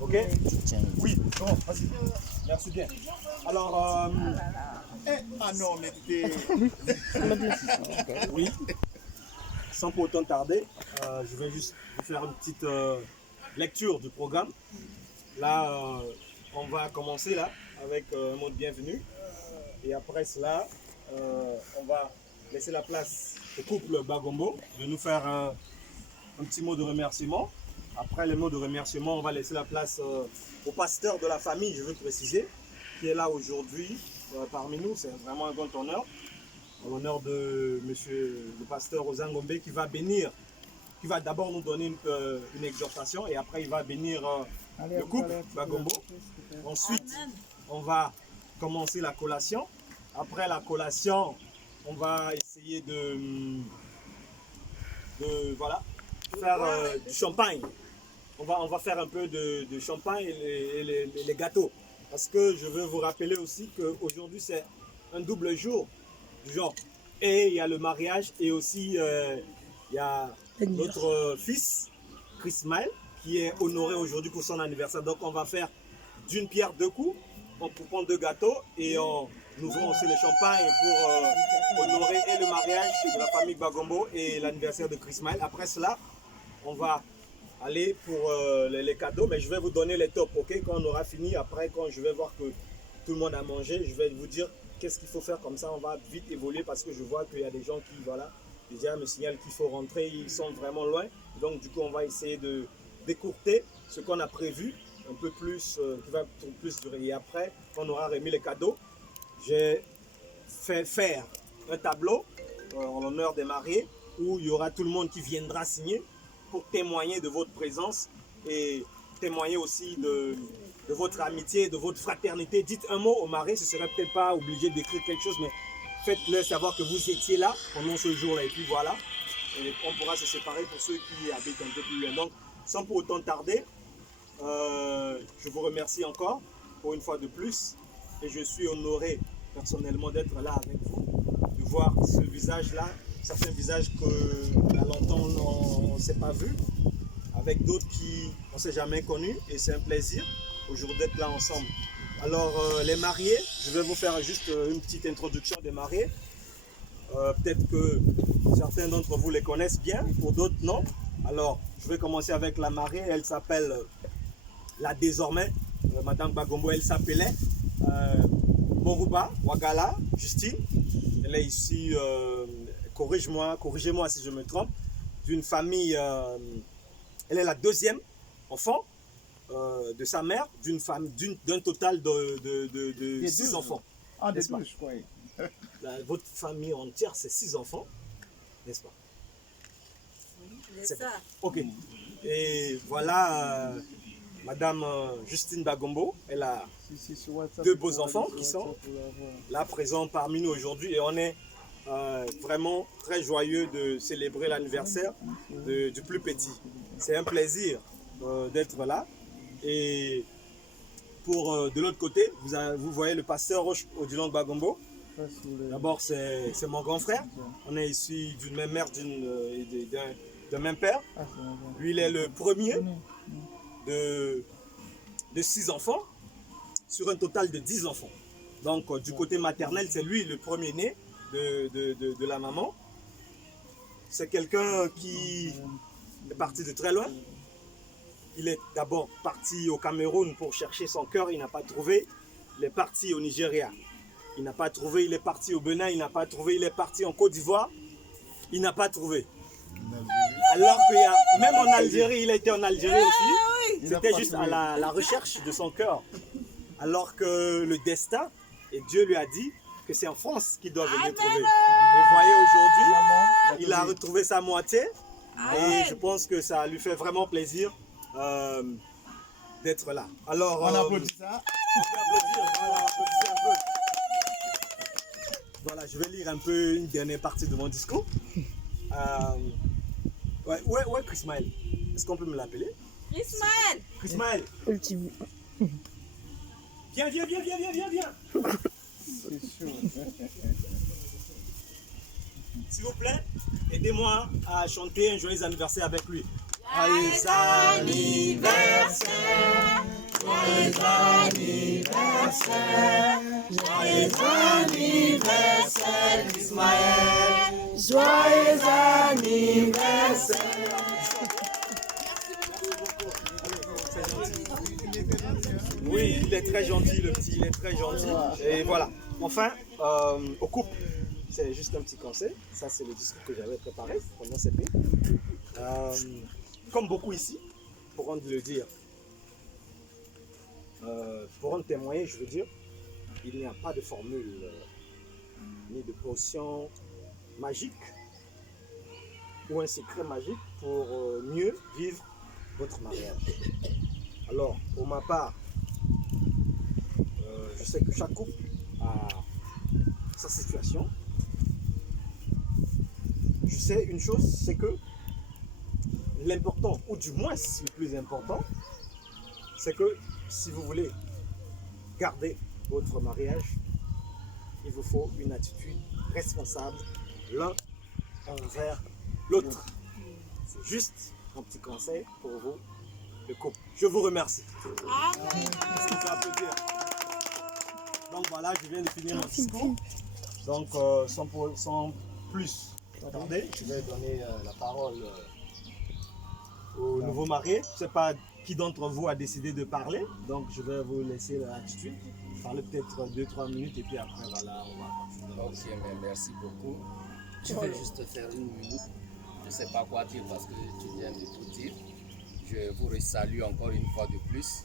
Ok? Oui, bon, vas-y. Merci bien. Alors, Ah non, mais t'es... oui, sans pour autant tarder, je vais juste vous faire une petite lecture du programme. Là, on va commencer là avec un mot de bienvenue. Et après cela, on va laisser la place au couple Bagombo de nous faire un petit mot de remerciement. Après les mots de remerciement, on va laisser la place au pasteur de la famille, je veux préciser, qui est là aujourd'hui parmi nous. C'est vraiment un grand honneur. En l'honneur de monsieur le pasteur Ozangombe qui va bénir, qui va d'abord nous donner une exhortation et après il va bénir le couple Bagombo. Ensuite, on va commencer la collation. Après la collation, on va essayer de voilà, faire du champagne. On va faire un peu de champagne et les gâteaux. Parce que je veux vous rappeler aussi qu'aujourd'hui c'est un double jour du genre. Et il y a le mariage et aussi il y a notre fils, Chris Mael, qui est honoré aujourd'hui pour son anniversaire. Donc on va faire d'une pierre deux coups, en coupant deux gâteaux et en ouvrant aussi le champagne pour honorer et le mariage de la famille Bagombo et l'anniversaire de Chris Mael. Après cela, on va aller pour les cadeaux, mais je vais vous donner les tops, ok? Quand on aura fini, après, quand je vais voir que tout le monde a mangé, je vais vous dire qu'est-ce qu'il faut faire, comme ça on va vite évoluer parce que je vois qu'il y a des gens qui, voilà, déjà me signalent qu'il faut rentrer, ils sont vraiment loin. Donc du coup, on va essayer de décourter ce qu'on a prévu, un peu plus, qui va plus durer. Et après, quand on aura remis les cadeaux, j'ai fait faire un tableau en l'honneur des mariés où il y aura tout le monde qui viendra signer pour témoigner de votre présence et témoigner aussi de votre amitié, de votre fraternité. Dites un mot aux mariés, ce ne serait peut-être pas obligé d'écrire quelque chose, mais faites-leur savoir que vous étiez là pendant ce jour-là. Et puis voilà, et on pourra se séparer pour ceux qui habitent un peu plus loin. Donc, sans pour autant tarder, je vous remercie encore pour une fois de plus. Et je suis honoré personnellement d'être là avec vous, de voir ce visage-là. Ça fait un visage que à longtemps on ne s'est pas vu, avec d'autres qui on ne s'est jamais connus. Et c'est un plaisir aujourd'hui d'être là ensemble. Alors les mariés, je vais vous faire juste une petite introduction des mariés. Peut-être que certains d'entre vous les connaissent bien, pour d'autres non. Alors je vais commencer avec la mariée, elle s'appelle là désormais, Madame Bagombo, elle s'appelait Moruba Wagala Justine. Elle est ici, corrigez-moi si je me trompe, d'une famille, elle est la deuxième enfant de sa mère, d'un total de 6 enfants. Ah, des deux, je croyais. Votre famille entière, c'est 6 enfants, n'est-ce pas? Oui, c'est ça. Ok. Et voilà, Madame Justine Bagombo, elle a deux beaux enfants qui sont là présents parmi nous aujourd'hui et on est vraiment très joyeux de célébrer l'anniversaire du plus petit. C'est un plaisir d'être là. Et pour de l'autre côté, vous voyez le pasteur Odilon Bagombo. D'abord, c'est mon grand frère. On est issus d'une même mère, d'un même père. Lui, il est le premier de 6 enfants sur un total de 10 enfants. Donc, du côté maternel, c'est lui le premier-né de la maman. C'est quelqu'un qui est parti de très loin. Il est d'abord parti au Cameroun pour chercher son cœur, il n'a pas trouvé. Il est parti au Nigeria, il n'a pas trouvé. Il est parti au Bénin, il n'a pas trouvé. Il est parti en Côte d'Ivoire, il n'a pas trouvé. Alors que même en Algérie, il a été en Algérie aussi. C'était juste à la recherche de son cœur. Alors que le destin, et Dieu lui a dit que c'est en France qu'il doit venir trouver. Et voyez, aujourd'hui, il a retrouvé sa moitié. Et je pense que ça lui fait vraiment plaisir d'être là. Alors, on applaudit ça. Voilà, je vais lire un peu une dernière partie de mon discours. Ouais, Chris Mael. Est-ce qu'on peut me l'appeler? Chris Mael. Chris Mael. Viens. C'est chaud. S'il vous plaît, aidez-moi à chanter un joyeux anniversaire avec lui. Joyeux anniversaire Joyeux anniversaire, Ismaël. Joyeux anniversaire. Oui, il est très gentil, le petit, il est très gentil. Et voilà. Enfin, au couple, c'est juste un petit conseil. Ça, c'est le discours que j'avais préparé pendant cette nuit. Comme beaucoup ici pourront le dire, pourront témoigner, je veux dire, il n'y a pas de formule ni de potion magique ou un secret magique pour mieux vivre votre mariage. Alors, pour ma part, je sais que chaque couple a sa situation. Je sais une chose, c'est que l'important, ou du moins le plus important, c'est que si vous voulez garder votre mariage, il vous faut une attitude responsable l'un envers l'autre. C'est juste un petit conseil pour vous, le couple. Je vous remercie. Est-ce qu'il faut applaudir? Donc voilà, je viens de finir mon discours. Donc sans plus tarder, je vais donner la parole au nouveau marié. Je ne sais pas qui d'entre vous a décidé de parler, donc je vais vous laisser l'attitude. Parler peut-être 2-3 minutes et puis après voilà, on va continuer. Ok, mais merci beaucoup. Je vais juste faire une minute. Je ne sais pas quoi dire parce que tu viens de tout dire. Je vous salue encore une fois de plus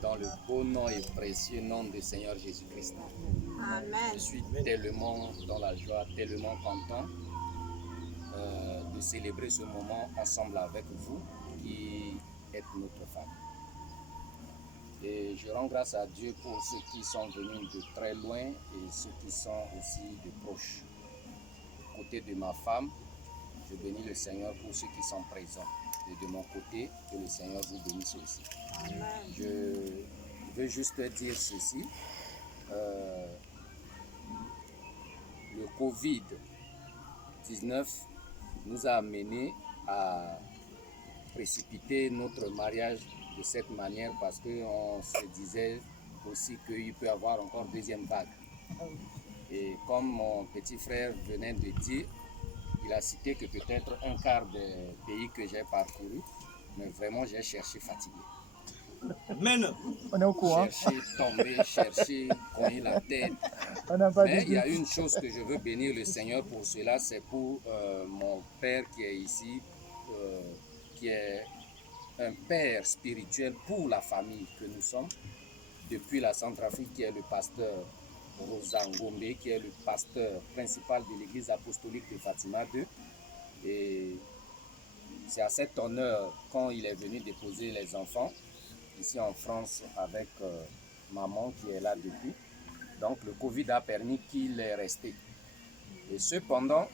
dans le beau nom et précieux nom du Seigneur Jésus-Christ. Amen. Je suis tellement dans la joie, tellement content de célébrer ce moment ensemble avec vous qui êtes notre femme. Et je rends grâce à Dieu pour ceux qui sont venus de très loin et ceux qui sont aussi de proches. Du côté de ma femme, je bénis le Seigneur pour ceux qui sont présents. Et de mon côté, que le Seigneur vous bénisse aussi. Amen. Je veux juste dire ceci. Le Covid-19 nous a amenés à précipiter notre mariage de cette manière parce qu'on se disait aussi qu'il peut y avoir encore deuxième vague. Et comme mon petit frère venait de dire, il a cité que peut-être un quart des pays que j'ai parcouru, mais vraiment j'ai cherché fatigué. Amen. On est au courant. Chercher, tomber, chercher, cogner la tête. On n'a pas Mais il y a dit. une chose que je veux bénir le Seigneur pour cela, c'est pour mon père qui est ici, qui est un père spirituel pour la famille que nous sommes, depuis la Centrafrique, qui est le pasteur Rosa Ngombe, qui est le pasteur principal de l'église apostolique de Fatima II. Et c'est à cet honneur, quand il est venu déposer les enfants, ici en France, avec maman qui est là depuis. Donc le Covid a permis qu'il est resté. Et cependant,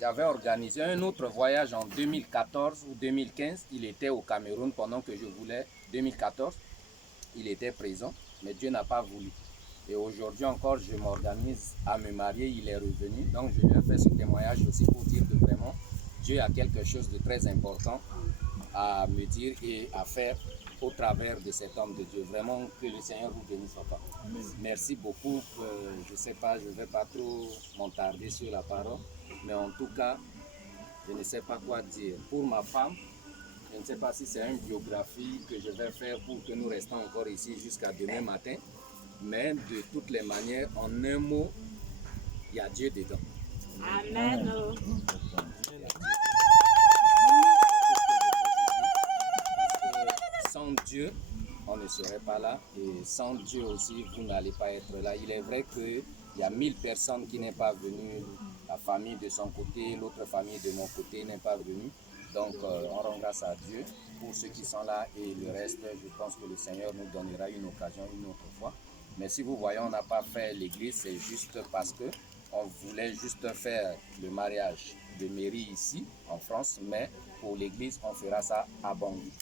j'avais organisé un autre voyage en 2014 ou 2015. Il était au Cameroun pendant que je voulais. 2014, il était présent, mais Dieu n'a pas voulu. Et aujourd'hui encore, je m'organise à me marier. Il est revenu. Donc je viens faire ce témoignage aussi pour dire que vraiment, Dieu a quelque chose de très important à me dire et à faire au travers de cet homme de Dieu. Vraiment que le Seigneur vous bénisse encore. Merci beaucoup. Je ne sais pas, je ne vais pas trop m'entarder sur la parole, mais en tout cas, je ne sais pas quoi dire. Pour ma femme, je ne sais pas si c'est une biographie que je vais faire pour que nous restons encore ici jusqu'à demain matin, mais de toutes les manières, en un mot, il y a Dieu dedans. Amen. Sans Dieu, on ne serait pas là. Et sans Dieu aussi, vous n'allez pas être là. Il est vrai qu'il y a 1000 personnes qui n'est pas venues. La famille de son côté, l'autre famille de mon côté n'est pas venue. Donc, on rend grâce à Dieu pour ceux qui sont là. Et le reste, je pense que le Seigneur nous donnera une occasion une autre fois. Mais si vous voyez, on n'a pas fait l'église, c'est juste parce que on voulait juste faire le mariage de mairie ici, en France. Mais pour l'église, on fera ça à Bangui.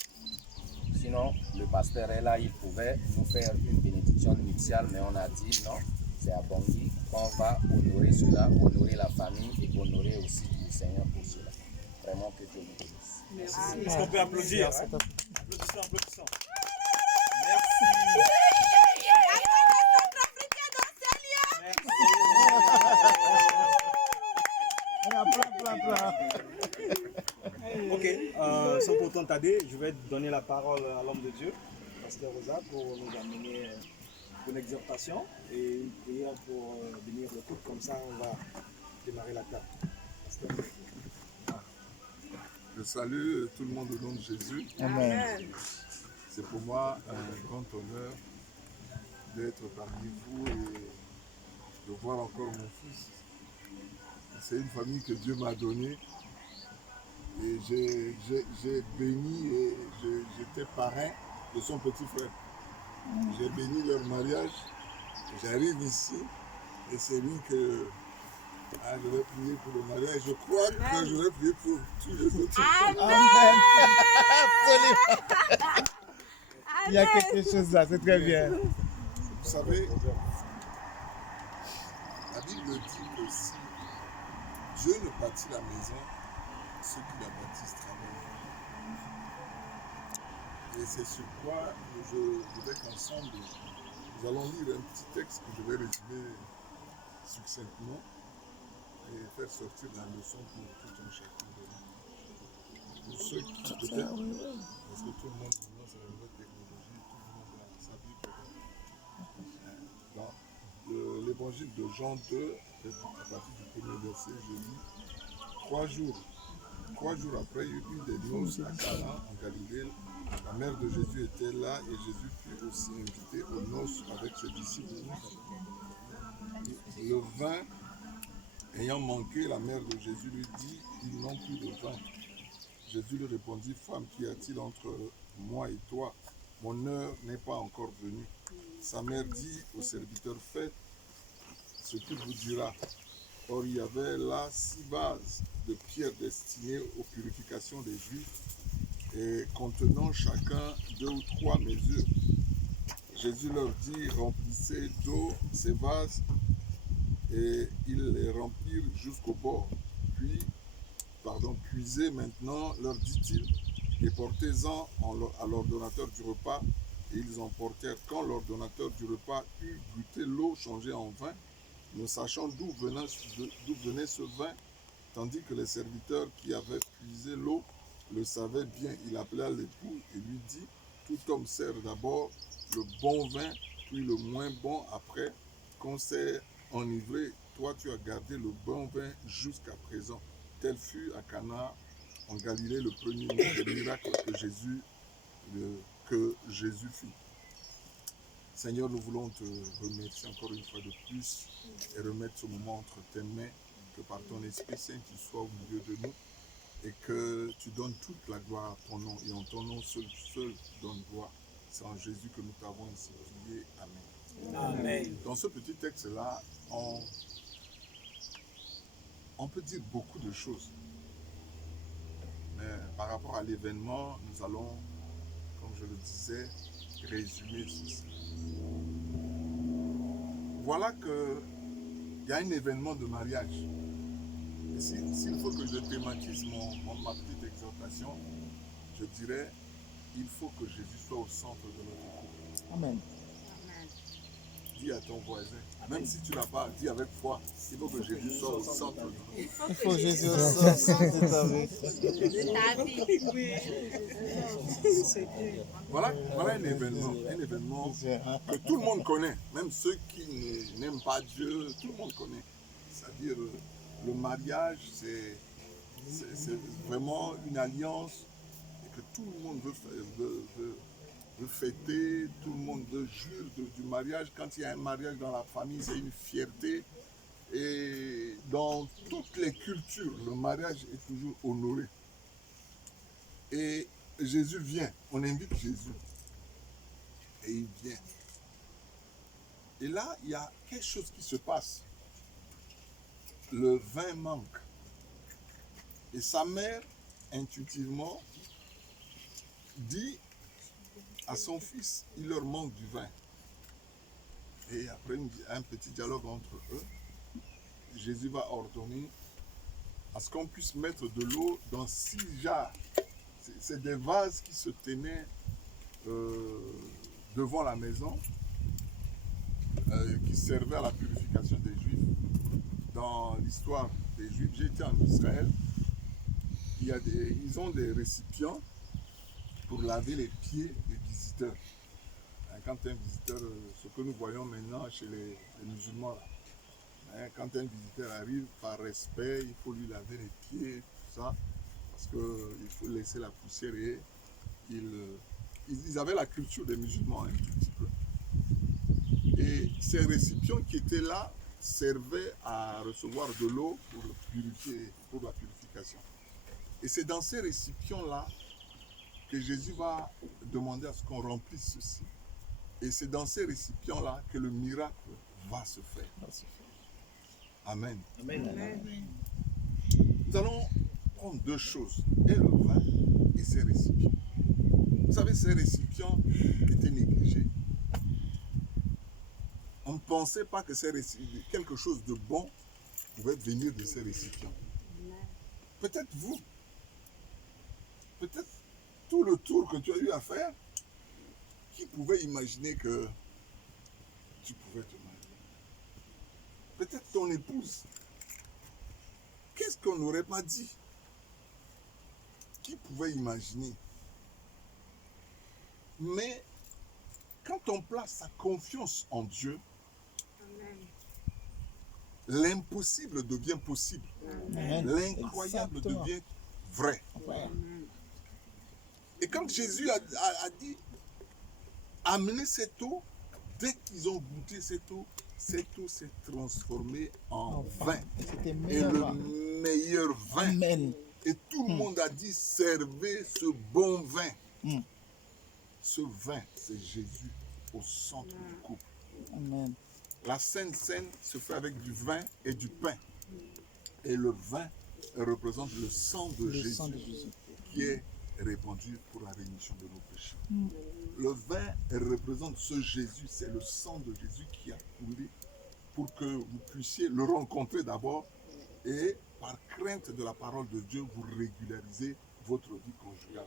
Sinon, le pasteur est là, il pouvait nous faire une bénédiction nuptiale, mais on a dit non, c'est à Bangui qu'on va honorer cela, honorer la famille et honorer aussi le Seigneur pour cela. Vraiment que Dieu vous bénisse. Merci. Est-ce qu'on peut applaudir? Applaudissons, applaudissons. Merci. Tadé, je vais donner la parole à l'homme de Dieu, Pasteur Rosa, pour nous amener une exhortation et une prière pour bénir le couple. Comme ça, on va démarrer la table. Je salue tout le monde au nom de Jésus. Amen. C'est pour moi un grand honneur d'être parmi vous et de voir encore mon fils. C'est une famille que Dieu m'a donnée et j'ai béni et j'étais parrain de son petit frère. J'ai béni leur mariage. J'arrive ici et c'est lui que je vais prier pour le mariage. Je crois que je vais prier pour tous les autres. Amen. Absolument. Il y a quelque chose là, c'est très bien. Vous savez, la Bible dit que si Dieu ne bâtit la maison, ceux qui la bâtissent travaillent. Et c'est sur quoi je voudrais qu'ensemble, nous allons lire un petit texte que je vais résumer succinctement et faire sortir la leçon pour tout un chacun de nous. Pour ceux qui peut-être, parce que tout le monde maintenant c'est la nouvelle technologie, tout le monde a sa Bible. Dans l'évangile de Jean 2, à partir du premier verset, je lis 3 jours après, il y eut une des noces à Cana en Galilée. La mère de Jésus était là et Jésus fut aussi invité aux noces avec ses disciples. Le vin ayant manqué, la mère de Jésus lui dit, ils n'ont plus de vin. Jésus lui répondit, femme, qu'y a-t-il entre moi et toi? Mon heure n'est pas encore venue. Sa mère dit au serviteur, faites ce qu'il vous dira. Or, il y avait là 6 vases de pierre destinés aux purifications des Juifs et contenant chacun 2 ou 3 mesures. Jésus leur dit, remplissez d'eau ces vases, et ils les remplirent jusqu'au bord. Puisez maintenant, leur dit-il, et portez-en à l'ordonnateur du repas. Et ils emportèrent. Quand l'ordonnateur du repas eut goûté l'eau changée en vin, ne sachant d'où venait ce vin, tandis que les serviteurs qui avaient puisé l'eau le savaient bien, il appela l'époux et lui dit, tout homme sert d'abord le bon vin, puis le moins bon après, qu'on s'est enivré. Toi, tu as gardé le bon vin jusqu'à présent. Tel fut à Cana, en Galilée, le premier miracle que Jésus fit. Seigneur, nous voulons te remercier encore une fois de plus et remettre ce moment entre tes mains, que par ton Esprit Saint, tu sois au milieu de nous et que tu donnes toute la gloire à ton nom et en ton nom seul donne gloire. C'est en Jésus que nous t'avons ainsi prié. Amen. Amen. Dans ce petit texte-là, on peut dire beaucoup de choses. Mais par rapport à l'événement, nous allons, comme je le disais, résumer ceci. Voilà qu'il y a un événement de mariage. Et s'il faut que je thématise ma petite exhortation, je dirais, il faut que Jésus soit au centre de notre couple. Amen. Dis à ton voisin, même si tu n'as pas dit avec foi, il faut que Jésus soit au centre de notre couple. Il faut Jésus au centre de ta vie. Voilà un événement que tout le monde connaît, même ceux qui n'aiment pas Dieu, tout le monde connaît. C'est-à-dire, le mariage, c'est vraiment une alliance et que tout le monde veut fêter, tout le monde veut jouir du mariage. Quand il y a un mariage dans la famille, c'est une fierté. Et dans toutes les cultures, le mariage est toujours honoré. Et Jésus vient, on invite Jésus. Et il vient. Et là, il y a quelque chose qui se passe. Le vin manque. Et sa mère, intuitivement, dit à son fils, il leur manque du vin. Et après un petit dialogue entre eux, Jésus va ordonner à ce qu'on puisse mettre de l'eau dans 6 jarres. C'est des vases qui se tenaient devant la maison, qui servaient à la purification des Juifs. Dans l'histoire des Juifs, j'ai été en Israël, ils ont des récipients pour laver les pieds des visiteurs. Hein, quand un visiteur, ce que nous voyons maintenant chez les musulmans, là, hein, quand un visiteur arrive, par respect, il faut lui laver les pieds, tout ça, parce qu'il faut laisser la poussière et ils avaient la culture des musulmans un tout petit peu. Et ces récipients qui étaient là servaient à recevoir de l'eau pour purifier, pour la purification. Et c'est dans ces récipients-là que Jésus va demander à ce qu'on remplisse ceci. Et c'est dans ces récipients-là que le miracle va se faire. Amen. Amen. Nous allons prendre deux choses, et le vin et ces récipients. Vous savez, ces récipients étaient négligés. On ne pensait pas que quelque chose de bon pouvait venir de ces récipients. Peut-être vous, peut-être tout le tour que tu as eu à faire, qui pouvait imaginer que tu pouvais te marier? Peut-être ton épouse. Qu'est-ce qu'on n'aurait pas dit? Qui pouvait imaginer? Mais quand on place sa confiance en Dieu, l'impossible devient possible. L'incroyable Exactement. devient vrai. Ouais. Et quand Jésus a dit, amenez cette eau, dès qu'ils ont goûté cette eau s'est transformée en vin. Et c'était Et meilleur. le vin. meilleur vin. Amen. Et tout le monde a dit, servez ce bon vin. Mm. Ce vin, c'est Jésus au centre du couple. Amen. La Sainte Seine se fait avec du vin et du pain. Et le vin représente le sang de Le Jésus sang de Jésus. qui est répandu pour la rémission de nos péchés. Le vin représente ce Jésus, c'est le sang de Jésus qui a coulé pour que vous puissiez le rencontrer d'abord et par crainte de la parole de Dieu, vous régularisez votre vie conjugale.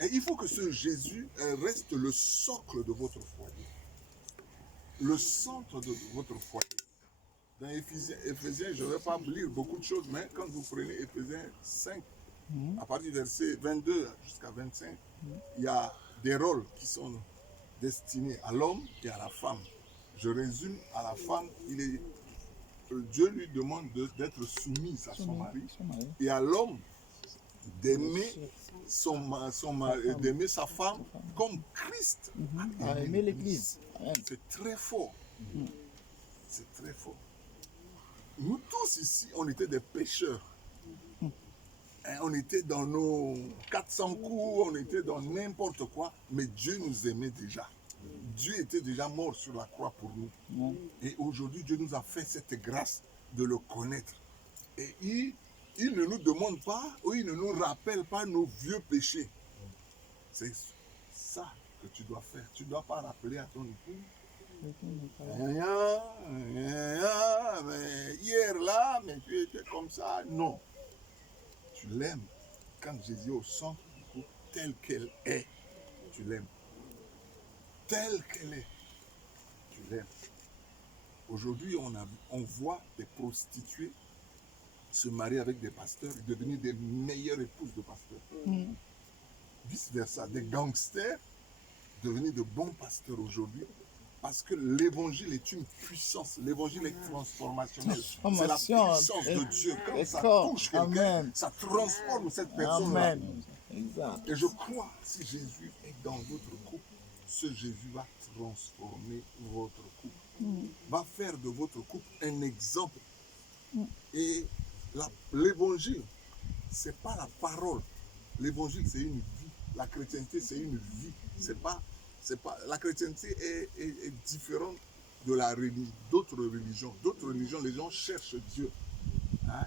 Et il faut que ce Jésus reste le socle de votre foyer, le centre de votre foyer. Dans Éphésiens, je ne vais pas lire beaucoup de choses, mais quand vous prenez Éphésiens 5, à partir du verset 22 jusqu'à 25, il y a des rôles qui sont destinés à l'homme et à la femme. Je résume, à la femme, Dieu lui demande d'être soumise à son mari, et à l'homme d'aimer d'aimer sa femme comme Christ À aimer l'Église. Amen. C'est très fort. C'est très fort. Nous tous ici, on était des pécheurs. Hein, on était dans nos 400 coups, on était dans n'importe quoi, mais Dieu nous aimait déjà. Dieu était déjà mort sur la croix pour nous. Et aujourd'hui, Dieu nous a fait cette grâce de le connaître. Et il ne nous demande pas, ou il ne nous rappelle pas nos vieux péchés. C'est ça que tu dois faire. Tu ne dois pas rappeler à ton époux. Mais hier là, mais tu étais comme ça. Non. Tu l'aimes. Quand Jésus est au centre du couple, telle qu'elle est, tu l'aimes. Telle qu'elle est, tu l'aimes. Aujourd'hui, on voit des prostituées se marier avec des pasteurs et devenir des meilleures épouses de pasteurs. Vice versa, des gangsters devenir de bons pasteurs aujourd'hui. Parce que l'évangile est une puissance, l'évangile est transformationnel. C'est la puissance de Dieu. Quand ça touche quelqu'un, ça transforme cette personne-là. Amen. Exact. Et je crois, si Jésus est dans votre couple, ce Jésus va transformer votre couple. Va faire de votre couple un exemple. Et l'évangile, ce n'est pas la parole. L'évangile, c'est une vie. La chrétienté, c'est une vie. La chrétienté est différente de d'autres religions. D'autres religions, les gens cherchent Dieu. Hein?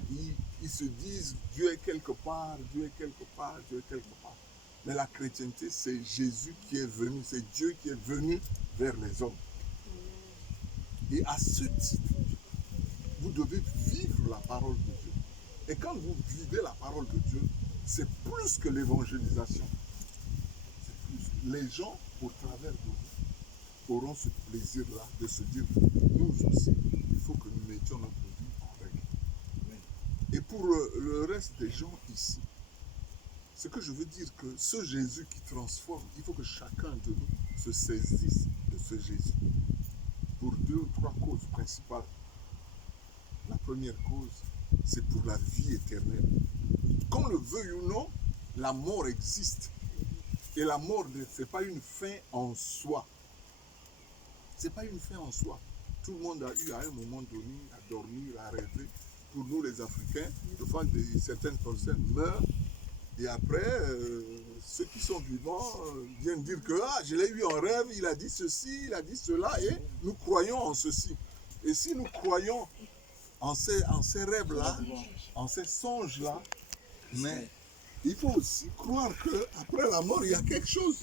Ils se disent, Dieu est quelque part, Dieu est quelque part, Dieu est quelque part. Mais la chrétienté, c'est Jésus qui est venu, c'est Dieu qui est venu vers les hommes. Et à ce titre, vous devez vivre la parole de Dieu. Et quand vous vivez la parole de Dieu, c'est plus que l'évangélisation. C'est plus. Les gens, au travers de vous, auront ce plaisir-là de se dire, nous aussi, il faut que nous mettions notre vie en règle. Et pour le reste des gens ici, Ce que je veux dire, que ce Jésus qui transforme, il faut que chacun de nous se saisisse de ce Jésus. Pour 2 ou 3 causes principales. La première cause, c'est pour la vie éternelle. Qu'on le veuille ou non, la mort existe. Et la mort, ce n'est pas une fin en soi. Ce n'est pas une fin en soi. Tout le monde a eu à un moment donné à dormir, à rêver. Pour nous les Africains, le fait que certaines personnes meurent. Et après, ceux qui sont vivants viennent dire que je l'ai eu en rêve, il a dit ceci, il a dit cela, et nous croyons en ceci. Et si nous croyons en ces rêves-là, en ces songes-là, mais il faut aussi croire qu'après la mort, il y a quelque chose.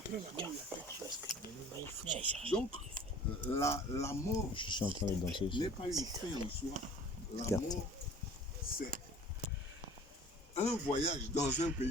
Après la mort, il y a quelque chose. Donc, la mort n'est pas une fin en soi. La mort, c'est un voyage dans un pays.